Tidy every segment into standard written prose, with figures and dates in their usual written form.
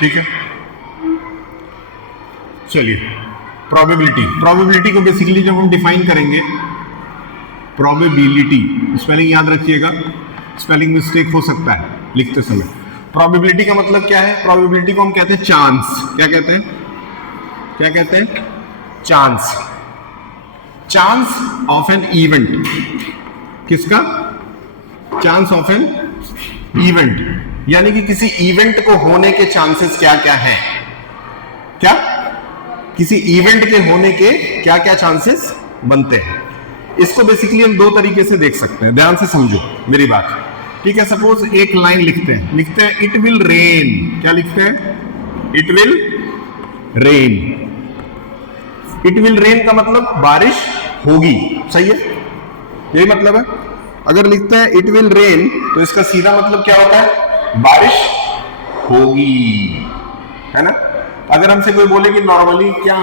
ठीक है, चलिए प्रोबेबिलिटी को बेसिकली जब हम डिफाइन करेंगे, प्रोबेबिलिटी स्पेलिंग याद रखिएगा, स्पेलिंग मिस्टेक हो सकता है लिखते समय। प्रोबेबिलिटी का मतलब क्या है? प्रोबेबिलिटी को हम कहते हैं चांस। क्या कहते हैं? क्या कहते हैं? Chance. Chance of an event. किसका? चांस ऑफ एन इवेंट, यानी कि किसी इवेंट को होने के चांसेस क्या क्या हैं? क्या? किसी इवेंट के होने के क्या क्या चांसेस बनते हैं। इसको बेसिकली हम दो तरीके से देख सकते हैं, ध्यान से समझो मेरी बात। ठीक है, सपोज एक लाइन लिखते हैं इट विल रेन। क्या लिखते हैं? It will rain. It will rain का मतलब बारिश होगी, सही है, यही मतलब है। अगर लिखते हैं इट विल रेन तो इसका सीधा मतलब क्या होता है? बारिश होगी, है ना। अगर हमसे कोई बोले कि नॉर्मली क्या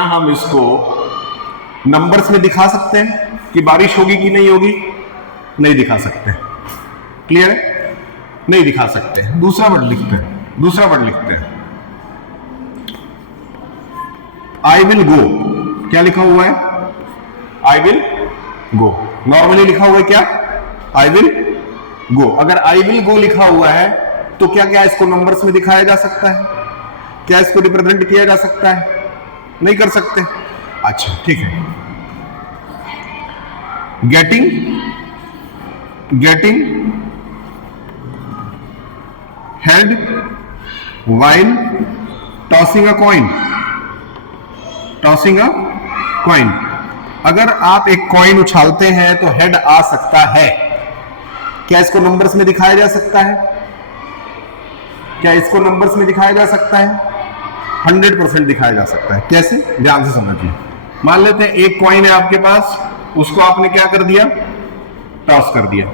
हम इसको नंबर्स में दिखा सकते हैं कि बारिश होगी कि नहीं होगी? नहीं दिखा सकते। क्लियर है? नहीं दिखा सकते। दूसरा वर्ड लिखते हैं आई विल गो। क्या लिखा हुआ है? I will go. नॉर्मली लिखा हुआ है क्या? I will go. अगर आई विल गो लिखा हुआ है तो क्या क्या इसको नंबर्स में दिखाया जा सकता है? क्या इसको रिप्रेजेंट किया जा सकता है? नहीं कर सकते। अच्छा, ठीक है। Getting head while tossing a coin. अगर आप एक कॉइन उछालते हैं तो हेड आ सकता है। क्या इसको नंबर्स में दिखाया जा सकता है? क्या इसको नंबर्स में दिखाया जा सकता है? 100% दिखाया जा सकता है। कैसे? ध्यान से समझिए। मान लेते हैं एक कॉइन है आपके पास, उसको आपने क्या कर दिया? टॉस कर दिया,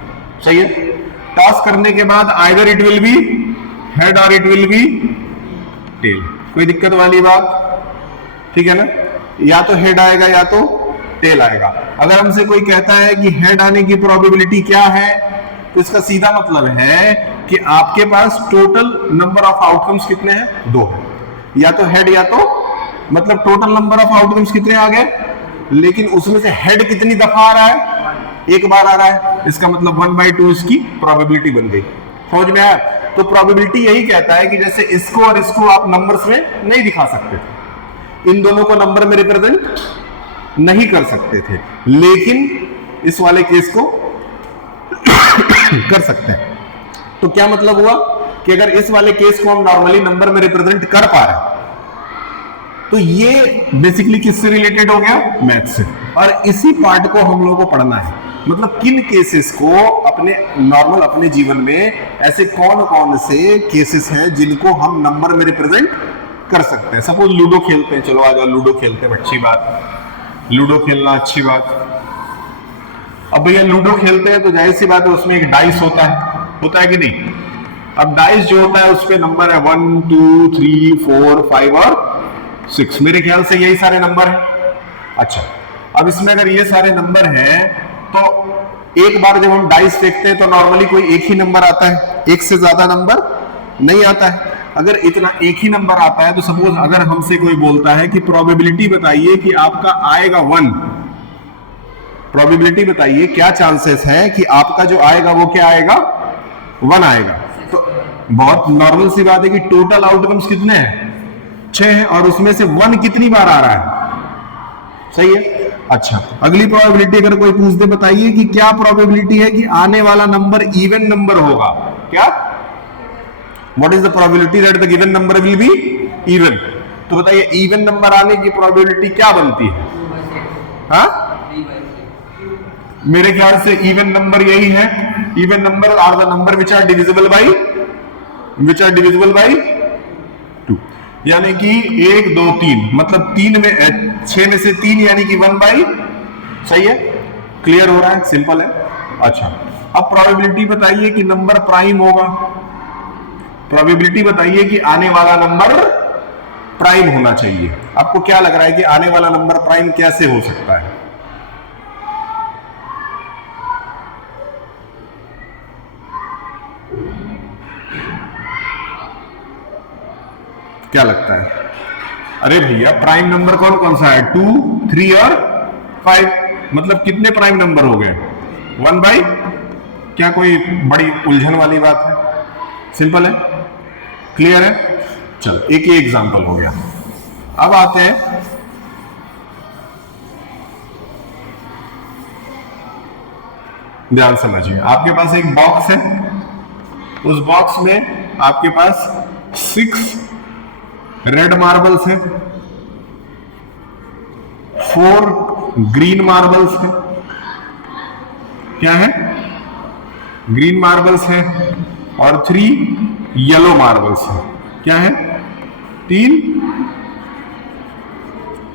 सही है। टॉस करने के बाद either it will be head और इट विल बी टेल। कोई दिक्कत वाली बात? ठीक है ना। या तो हेड आएगा या तो टेल आएगा। अगर हमसे कोई कहता है कि हेड आने की प्रोबेबिलिटी क्या है, तो इसका सीधा मतलब है कि आपके पास टोटल नंबर ऑफ आउटकम्स कितने हैं? 2 है। या तो हेड या तो, मतलब टोटल नंबर ऑफ आउटकम्स कितने आ गए, लेकिन उसमें से हेड कितनी दफा आ रहा है? एक बार आ रहा है। इसका मतलब 1/2 इसकी प्रोबेबिलिटी बन गई। समझ में आया? तो प्रोबेबिलिटी यही कहता है कि जैसे इसको और इसको आप नंबर्स में नहीं दिखा सकते, इन दोनों को नंबर में रिप्रेजेंट नहीं कर सकते थे, लेकिन इस वाले केस को कर सकते हैं। तो क्या मतलब हुआ कि अगर इस वाले केस को हम नॉर्मली नंबर में रिप्रेजेंट कर पा रहे हैं, तो ये बेसिकली किससे रिलेटेड हो गया? मैथ से। और इसी पार्ट को हम लोगों को पढ़ना है, मतलब किन केसेस को अपने जीवन में ऐसे कौन कौन से केसेस हैं जिनको हम नंबर में रिप्रेजेंट कर सकते हैं। सपोज लूडो खेलते हैं, चलो आ जाओ लूडो खेलते हैं, अच्छी बात, लूडो खेलना अच्छी बात। अब भैया लूडो खेलते हैं तो जाहिर सी बात है उसमें एक डाइस होता है कि नहीं? अब डाइस जो होता है उस पे नंबर है 1 2 3 4 5 और 6। मेरे ख्याल से यही सारे नंबर हैं। अच्छा, अब इसमें अगर ये सारे नंबर हैं तो एक बार जब हम डाइस देखते हैं तो नॉर्मली कोई एक ही नंबर आता है, एक से ज्यादा नंबर नहीं आता है। अगर इतना एक ही नंबर आता है तो सपोज अगर हमसे कोई बोलता है कि प्रोबेबिलिटी बताइए कि आपका आएगा 1, प्रोबेबिलिटी बताइए क्या चांसेस है कि आपका जो आएगा वो क्या आएगा? 1 आएगा। तो बहुत नॉर्मल सी बात है कि टोटल आउटकम्स कितने हैं? 6 हैं, और उसमें से 1 कितनी बार आ रहा है? सही है। अच्छा, अगली प्रोबेबिलिटी अगर कोई पूछ दे, बताइए कि क्या प्रोबेबिलिटी है कि आने वाला नंबर इवन नंबर होगा? क्या? What is the probability that the given number will be even? तो बताइए इवन नंबर आने की प्रोबेबिलिटी क्या बनती है? हाँ, मेरे ख्याल से इवन नंबर यही है। Even number are the number which are divisible by 2, यानी कि 1 2 3, मतलब 6 में से 3 यानी कि 1/, सही है। क्लियर हो रहा है? सिंपल है। अच्छा, अब प्रोबेबिलिटी बताइए कि नंबर प्राइम होगा। प्रोबेबिलिटी बताइए कि आने वाला नंबर प्राइम होना चाहिए। आपको क्या लग रहा है कि आने वाला नंबर प्राइम कैसे हो सकता है? क्या लगता है? अरे भैया प्राइम नंबर कौन कौन सा है? 2, 3 और 5। मतलब कितने प्राइम नंबर हो गए? 1 बाई, क्या कोई बड़ी उलझन वाली बात है? सिंपल है, क्लियर है। चलो एक ही एग्जांपल हो गया। अब आते हैं ध्यान समझिए। आपके पास एक बॉक्स है, उस बॉक्स में आपके पास 6 रेड मार्बल्स हैं, 4 ग्रीन मार्बल्स हैं। क्या है? ग्रीन मार्बल्स है और 3 येलो मार्बल्स है। क्या है? 3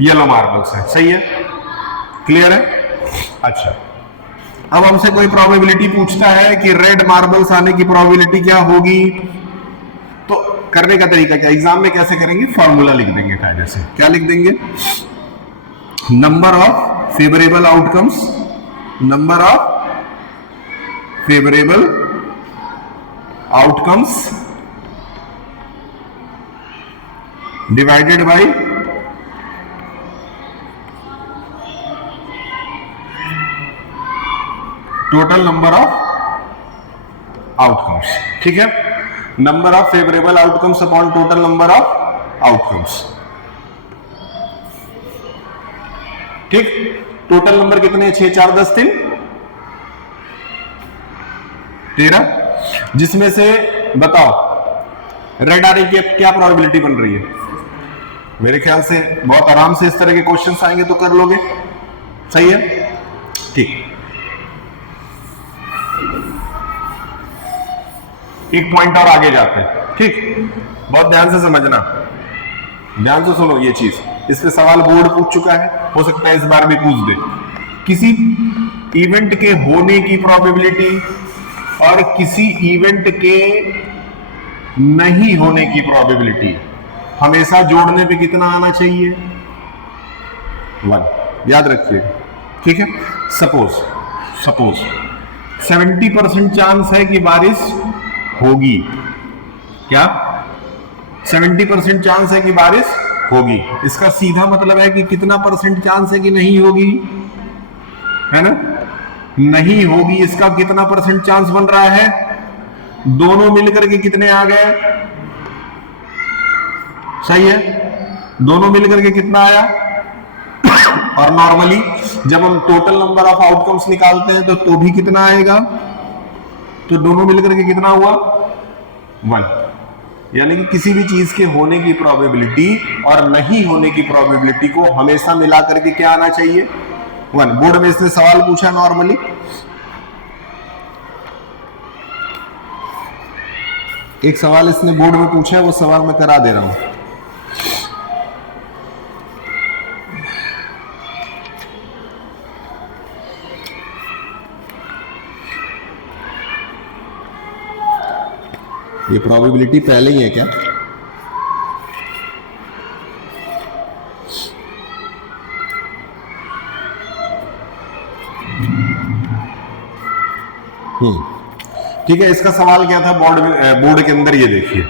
येलो मार्बल्स है। सही है, क्लियर है। अच्छा, अब हमसे कोई प्रोबेबिलिटी पूछता है कि रेड मार्बल्स आने की प्रोबेबिलिटी क्या होगी, तो करने का तरीका क्या? एग्जाम में कैसे करेंगे? फॉर्मूला लिख देंगे कायदे से। क्या लिख देंगे? Number of favourable outcomes, number of favourable outcomes divided by total number of outcomes. ठीक है, number of favourable outcomes upon total number of outcomes. ठीक, टोटल नंबर कितने? 6, 4, 10, 3, 13। जिसमें से बताओ रेड आने की क्या प्रोबेबिलिटी बन रही है? मेरे ख्याल से बहुत आराम से इस तरह के क्वेश्चंस आएंगे तो कर लोगे। सही है, ठीक। एक पॉइंट और आगे जाते हैं। ठीक, बहुत ध्यान से समझना, ध्यान से सुनो ये चीज। इस पे सवाल बोर्ड पूछ चुका है, हो सकता है इस बार भी पूछ दे। किसी इवेंट के होने की प्रोबेबिलिटी और किसी इवेंट के नहीं होने की प्रोबेबिलिटी हमेशा जोड़ने पे कितना आना चाहिए? 1। याद रखिएगा, ठीक है। सपोज 70% चांस है कि बारिश होगी। क्या? 70% चांस है कि बारिश होगी। इसका सीधा मतलब है कि कितना परसेंट चांस है कि नहीं होगी, है ना? नहीं होगी, इसका कितना परसेंट चांस बन रहा है? दोनों मिलकर के कितने आ गए? सही है, दोनों मिलकर के कितना आया? और नॉर्मली जब हम टोटल नंबर ऑफ आउटकम्स निकालते हैं तो भी कितना आएगा? तो दोनों मिलकर के कितना हुआ? 1। यानी कि किसी भी चीज के होने की प्रोबेबिलिटी और नहीं होने की प्रोबेबिलिटी को हमेशा मिला करके क्या आना चाहिए? 1। बोर्ड में इसने सवाल पूछा नॉर्मली, एक सवाल इसने बोर्ड में पूछा है, वो सवाल मैं करा दे रहा हूं। ये प्रोबेबिलिटी पहले ही है क्या? ठीक है, इसका सवाल क्या था बोर्ड के अंदर? ये देखिए,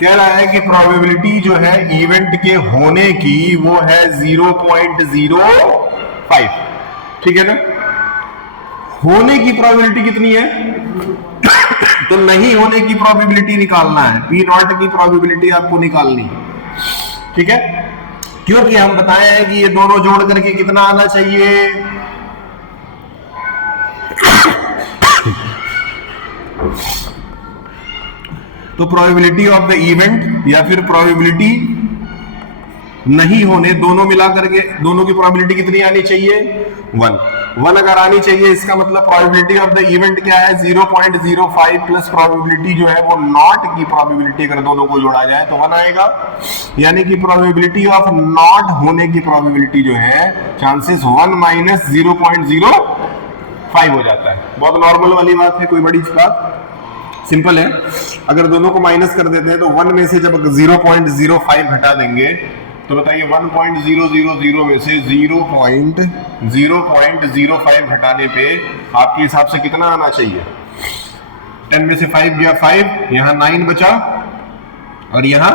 कह रहा है कि प्रोबेबिलिटी जो है इवेंट के होने की वो है 0.05। ठीक है ना? होने की प्रोबेबिलिटी कितनी है? तो नहीं होने की प्रोबेबिलिटी निकालना है, P0 की प्रोबेबिलिटी आपको निकालनी है। ठीक है, क्योंकि हम बताए हैं कि ये दोनों जोड़ करके कितना आना चाहिए? तो प्रोबेबिलिटी ऑफ द इवेंट या फिर प्रोबेबिलिटी नहीं होने, दोनों मिलाकर के दोनों की प्रोबेबिलिटी कितनी आनी चाहिए? 1 अगर आनी चाहिए, इसका मतलब प्रोबेबिलिटी ऑफ द इवेंट क्या है? 0.05 प्लस प्रोबेबिलिटी जो है वो नॉट की प्रोबेबिलिटी, अगर दोनों को जोड़ा जाए तो 1 आएगा। यानी कि प्रोबेबिलिटी ऑफ नॉट होने की प्रोबेबिलिटी जो है चांसेस 1 माइनस 0.05 हो जाता है। बहुत नॉर्मल वाली बात है, कोई बड़ी बात। सिंपल है। अगर दोनों को माइनस कर देते हैं तो 1 में से जब 0.05 घटा देंगे तो बताइए 1.000 में से 0.05 घटाने पे आपके हिसाब से कितना आना चाहिए? 10 में से 5 गया 5, यहां 9 बचा और यहां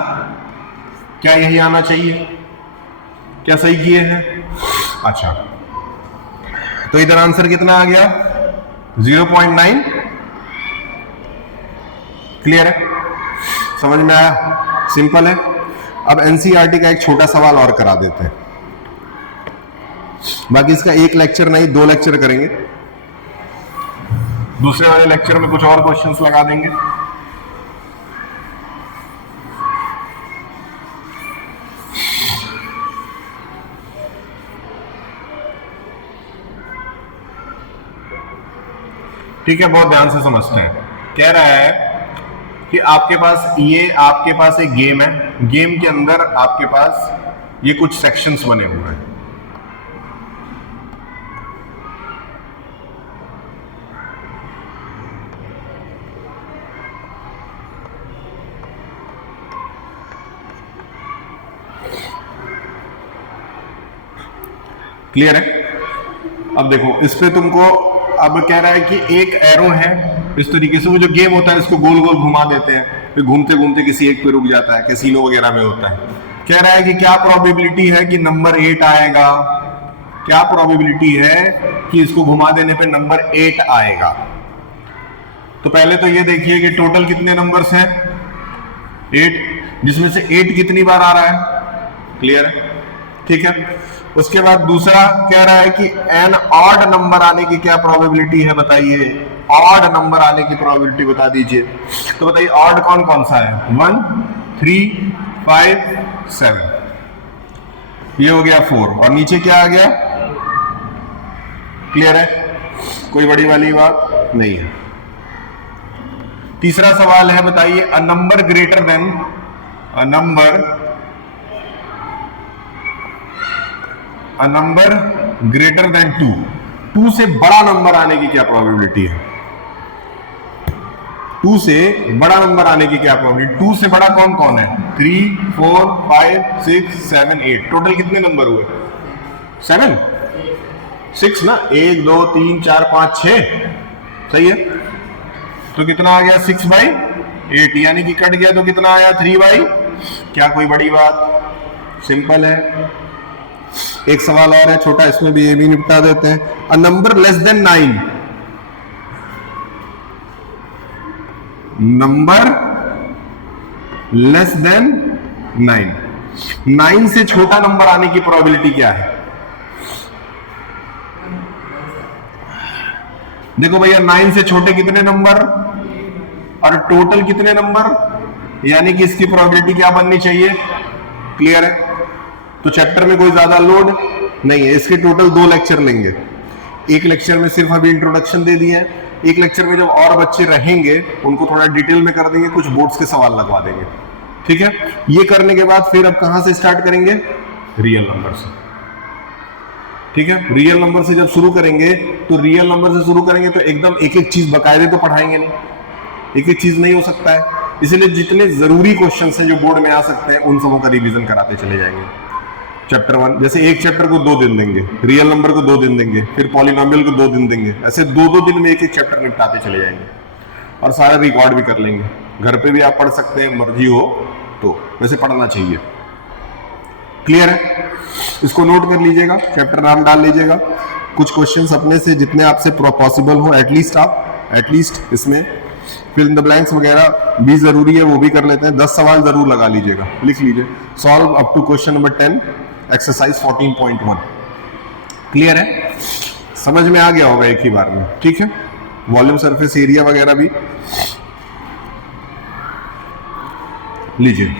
क्या यही आना चाहिए? क्या सही किए हैं? अच्छा, तो इधर आंसर कितना आ गया? 0.9। क्लियर है? समझ में आया? सिंपल है। अब एनसीईआरटी का एक छोटा सवाल और करा देते हैं, बाकी इसका एक लेक्चर नहीं 2 लेक्चर करेंगे। दूसरे वाले लेक्चर में कुछ और क्वेश्चंस लगा देंगे। ठीक है, बहुत ध्यान से समझते हैं। कह रहा है कि आपके पास एक गेम है, गेम के अंदर आपके पास ये कुछ सेक्शंस बने हुए हैं। क्लियर है? अब देखो इस पे तुमको अब कह रहा है कि एक एरो है इस तरीके से, वो जो गेम होता है इसको गोल गोल घुमा देते हैं, फिर घूमते घूमते किसी एक पे रुक जाता है, कैसीनो वगैरह में होता है। कह रहा है कि क्या प्रोबेबिलिटी है कि नंबर 8 आएगा? क्या प्रोबेबिलिटी है कि इसको घुमा देने पे नंबर 8 आएगा? तो पहले तो ये देखिए कि टोटल कितने नंबर्स हैं? 8, जिसमें से 8 कितनी बार आ रहा है? क्लियर है? ठीक है। उसके बाद दूसरा कह रहा है कि एन ऑड नंबर आने की क्या प्रोबेबिलिटी है बताइए? ऑड नंबर आने की प्रोबेबिलिटी बता दीजिए। तो बताइए ऑड कौन कौन सा है? 1, 3, 5, 7। ये हो गया 4 और नीचे क्या आ गया? क्लियर है? कोई बड़ी वाली बात नहीं है। तीसरा सवाल है, बताइए अ नंबर ग्रेटर देन 2 से बड़ा नंबर आने की क्या प्रोबेबिलिटी है? 2 से बड़ा नंबर आने की क्या प्रोबेबिलिटी? 2 से बड़ा कौन कौन है? 3, 4, 5, 6, 7, 8। टोटल कितने नंबर हुए? 7, 6 ना? 1, 2, 3, 4, 5, 6। सही है। तो कितना आ गया? 6/8, यानी कि कट गया तो कितना आया? 3/। क्या कोई बड़ी बात? सिंपल है। एक सवाल और है छोटा, इसमें भी ये भी निपटा देते हैं। A number less than 9, number less than 9 से छोटा नंबर आने की प्रोबेबिलिटी क्या है? देखो भैया 9 से छोटे कितने नंबर और टोटल कितने नंबर, यानी कि इसकी प्रोबेबिलिटी क्या बननी चाहिए? क्लियर है? तो चैप्टर में कोई ज्यादा लोड नहीं है। इसके टोटल 2 लेक्चर लेंगे। एक लेक्चर में सिर्फ अभी इंट्रोडक्शन दे दिए हैं, एक लेक्चर में जब और बच्चे रहेंगे उनको थोड़ा डिटेल में कर देंगे, कुछ बोर्ड्स के सवाल लगवा देंगे। ठीक है? ये करने के बाद फिर अब कहां से स्टार्ट करेंगे? रियल नंबर से। ठीक है? रियल नंबर से जब शुरू करेंगे तो रियल नंबर से शुरू करेंगे तो एकदम एक एक चीज बकायदे तो पढ़ाएंगे नहीं, एक एक चीज नहीं हो सकता है। इसलिए जितने जरूरी क्वेश्चन हैं जो बोर्ड में आ सकते हैं उन सबों का रिवीजन कराते चले जाएंगे। चैप्टर 1 जैसे एक चैप्टर को 2 दिन देंगे, रियल नंबर को 2 दिन देंगे, फिर पॉलिनोमियल को 2 दिन देंगे, ऐसे 2-2 दिन में एक एक चैप्टर निपटाते चले जाएंगे और सारा रिकॉर्ड भी कर लेंगे। घर पे भी आप पढ़ सकते हैं, मर्जी हो तो, वैसे पढ़ना चाहिए। क्लियर है? इसको नोट कर लीजिएगा, चैप्टर नाम डाल लीजिएगा, कुछ क्वेश्चंस अपने से जितने आपसे पॉसिबल हो एटलीस्ट इसमें फिल इन द ब्लैंक्स वगैरह भी जरूरी है, वो भी कर लेते हैं। 10 सवाल जरूर लगा लीजिएगा, लिख लीजिए। Solve up to question number 10 exercise 14.1। Clear है? समझ में आ गया होगा एक ही बार में। ठीक है? वॉल्यूम सरफेस एरिया वगैरह भी लीजिए।